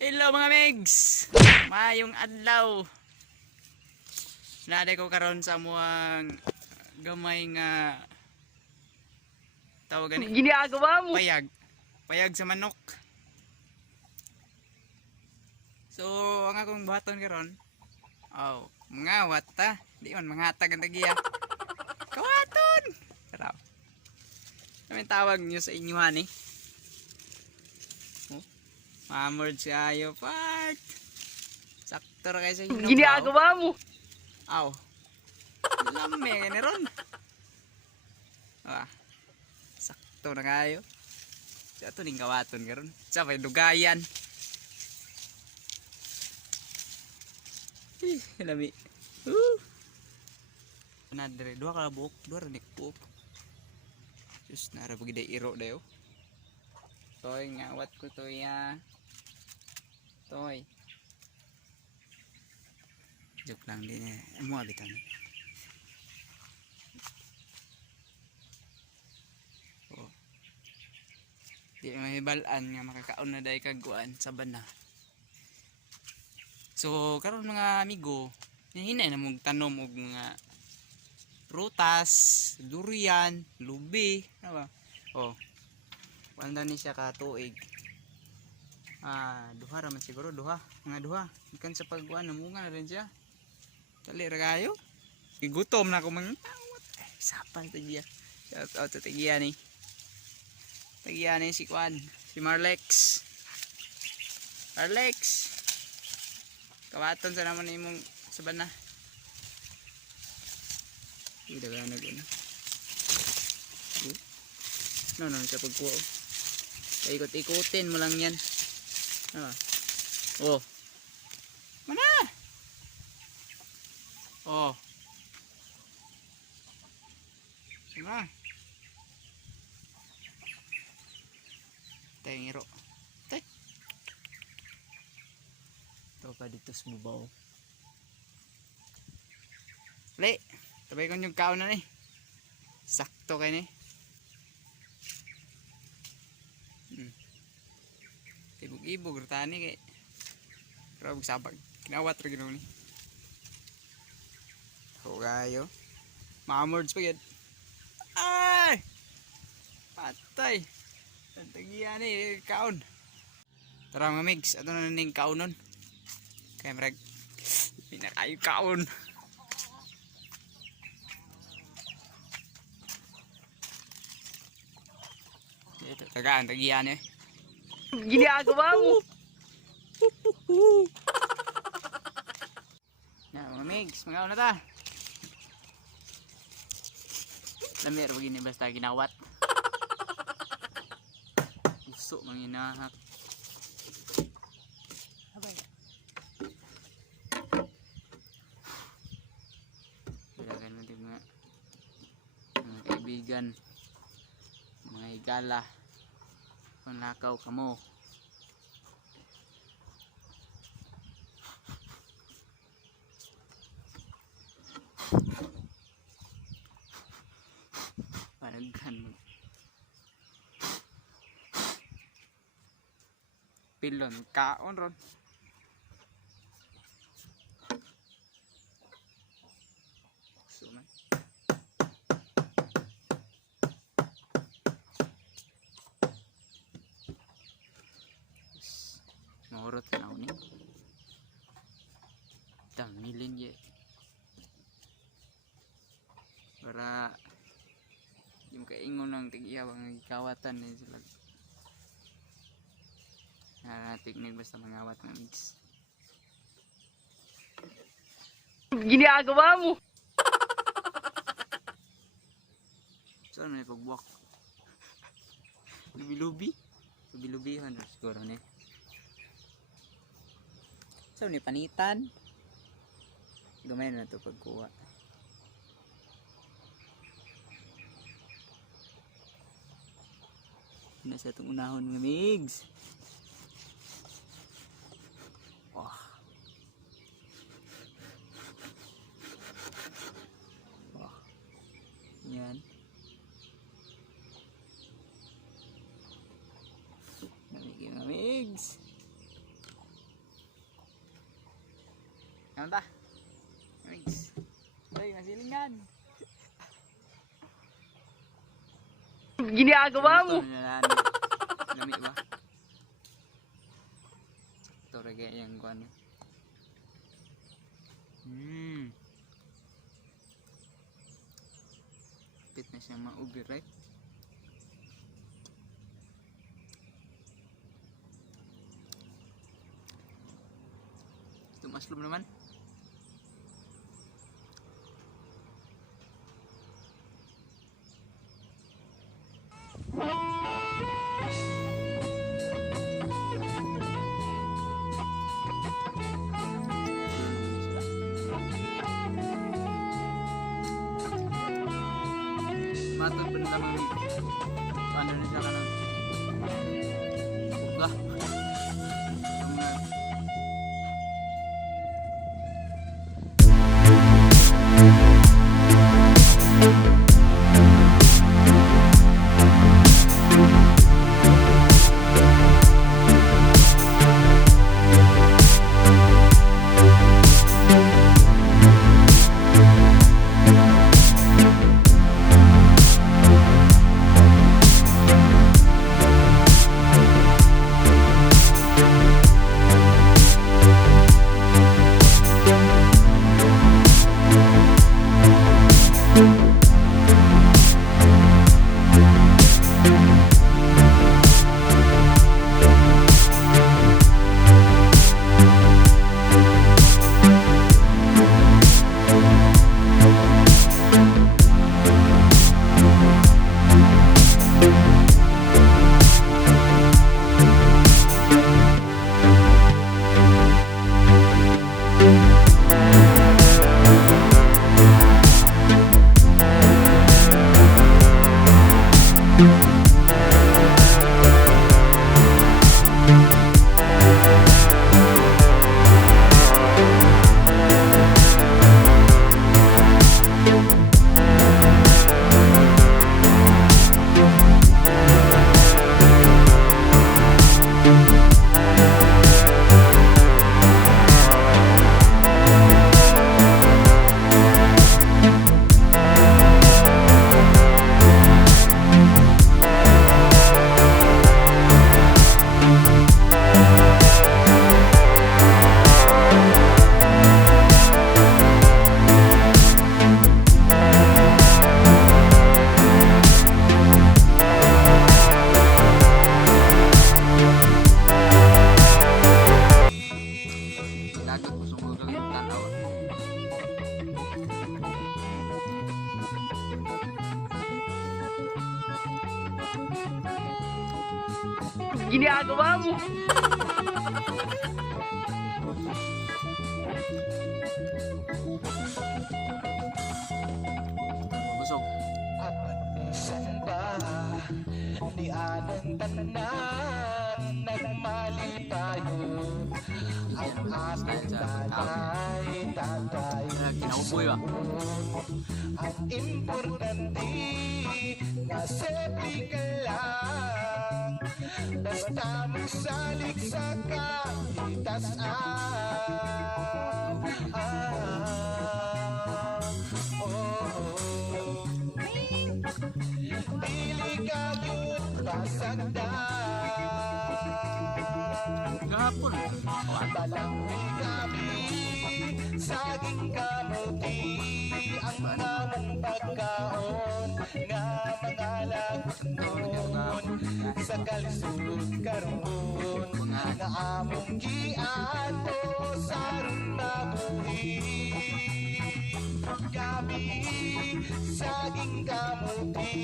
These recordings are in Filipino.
Hello mga megs! Mayong adlaw. Naday ko karon sa muang gamay nga tawag gani. Ginagawa mo. Payag. Payag sa manok. So, ang akong buhaton karon. Oh, mga wata. Di man mga hatag ang tagiya. Kawaton. Sarap. Kami tawag niyo sa inyo ani. Mamord kayo, part. Sakto ra kayo sa inyo. Ginagawa mo. Aw. Lame ka ni ron. Ah. Sakto na kayo. Sa ito ning kawaton karon. Sa may dugayan. Lami. Nadre dua ka buok, dua ra nik buok. Just nara pagide iro dayo. Toy ngawat ko to ya. Toy. Joke lang din eh. Mo abitan. Oh. Di may balaan nga makakaon na day kaguan sa bana. So karon mga amigo, hinay na mong tanom og mga prutas, durian, lubi, ano ba? Oh. Wala ni siya ka tuig. Duha raman siguro, duha, mga duha. Ikan sa pagkuan namunga na rin siya. Dali ra kayo. Igutom na ako mga sapal ta diya. Shout out sa tagiya ni. Tagiya ni si Kwan, si Marlex. Marlex. Kawaton sa naman imong sabana. Daga na guna. No, sa pagkuha. Ikot-ikutin mo lang yan. Oh. Mana? Oh. Mana? Tengiro. Tay. Ito pa dito sa bubaw. Le. Tabay ko yung kaon na ni. Sakto kayo ni. Ibog-ibog rutani kay Rabog sabag. Kinawat ra gino ni. Ho gayo. Mamords pa gid. Ay! Patay. Tagiya ni kaon. Tara mga mix, ato na ning kaonon. Kay mrag pinakayo kaon. Ito tagaan tagiya ni. Ginagawa mo. Na mga migs, mga una ta. Lamir begini basta ginawat. Usok manginahak. Abay. Bilagan natin mga kaibigan, mga higala. Panlakaw kamo. Panaghan mo. Pilon kaon ron. Suman. Mahurot ka na unin. Tamilin ye. Para yung kaingon ng tig-iyaw ang kawatan na sila. Tiknig basta mangawat ng mix. Ginagawa mo. Saan may pagbuwak? Lubi-lubi? Lubi-lubihan siguro ni. Saan may panitan? Gamay na ito pagkuha. Nasa itong unahon mga migs. Oh. Oh. Yan. Namigay mga migs. Ano ta? Mix. Ay, masilingan. Ginagawa mo. Lami ba? Ito rin yung kuwan. Pit na siya maubi, right? Ito mushroom naman. Matod pa nila mga paano na siya ka ng buga. Ginagawa mo. Busog. At minsan ba di anong tanan nagmali tayo ang ating tatay Kinauboy ba? ang importante na sepi ka lang basta magsalik sa kapitasan pili kayot pasagdan Gahapon. Balangoy kami, saging kamuti, ang namang pagkaon, nga mga lagot noon, sa kalisod karoon, nga among giato sa mabuhi. Kami, saging kamuti,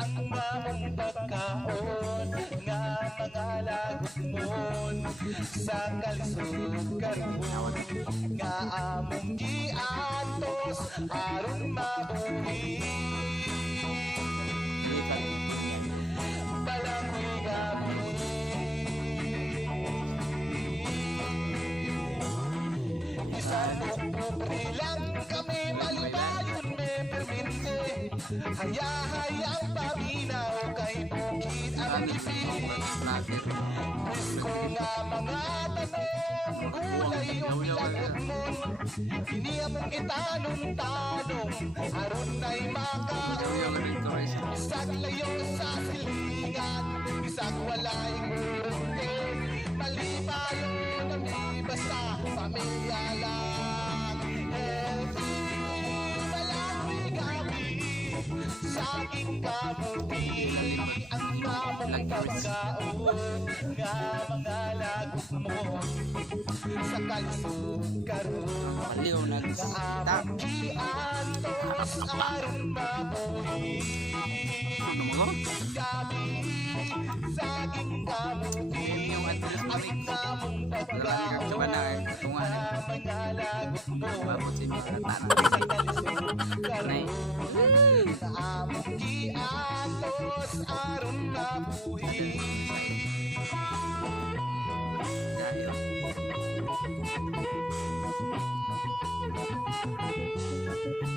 ang namang pagkaon, nga mga lagot noon, sa kalisod karoon nga among giatos aron mabuhi balangoy kami isang Oktubre lang kami malibayon may perminte hayahayang paminaw kay bukid ang ipin Presko nga mga tanong, gulay yung lagot mon Ini among itanong-tanong aron na'y makaon. Isag layo sa silingan, isag walay kurente. Malipayo na may basta, pamilya lang. Healthy, malawi gabi, saging kamuti. Ang mamong pagkaon nga mga lagot mo sa kalisod karon. Aliw nagsita. Kiantos aron mabuhi. Ano mo? Gabi, saging kamuti. Yung address mo Ang namong Kaya pagkaon ba na eh? Tungan nga mga lagot mo Babot sa mga tanang. sa kalisod Nay. karon. Sa among kiantos aron mabuhi. Dahil.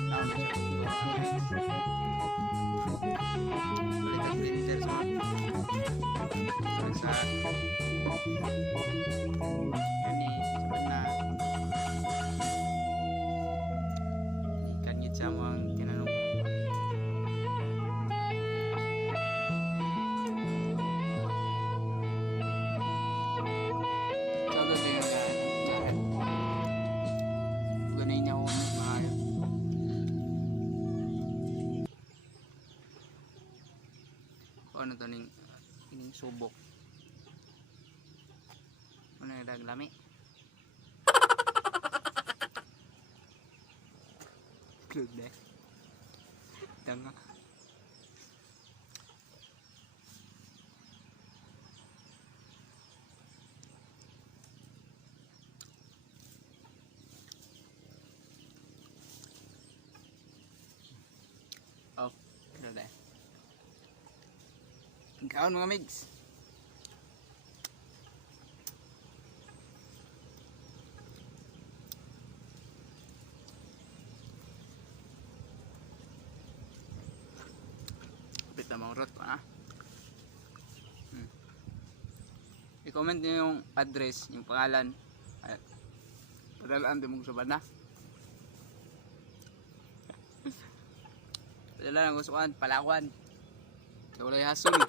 Tao na siya. Ulit ang printer sa sa gani na kanit sa mga tinanong todo din ganay niya ako mga ano to ning ining subok ano yung daglami good day tanga oh good day kaon mga migs. Kapit na mga rot ko na. I-comment nyo yung address, yung pangalan. Ay, padalaan din mong saban na. Padalaan ang gustuhan, Palawan. Wala yung hasul.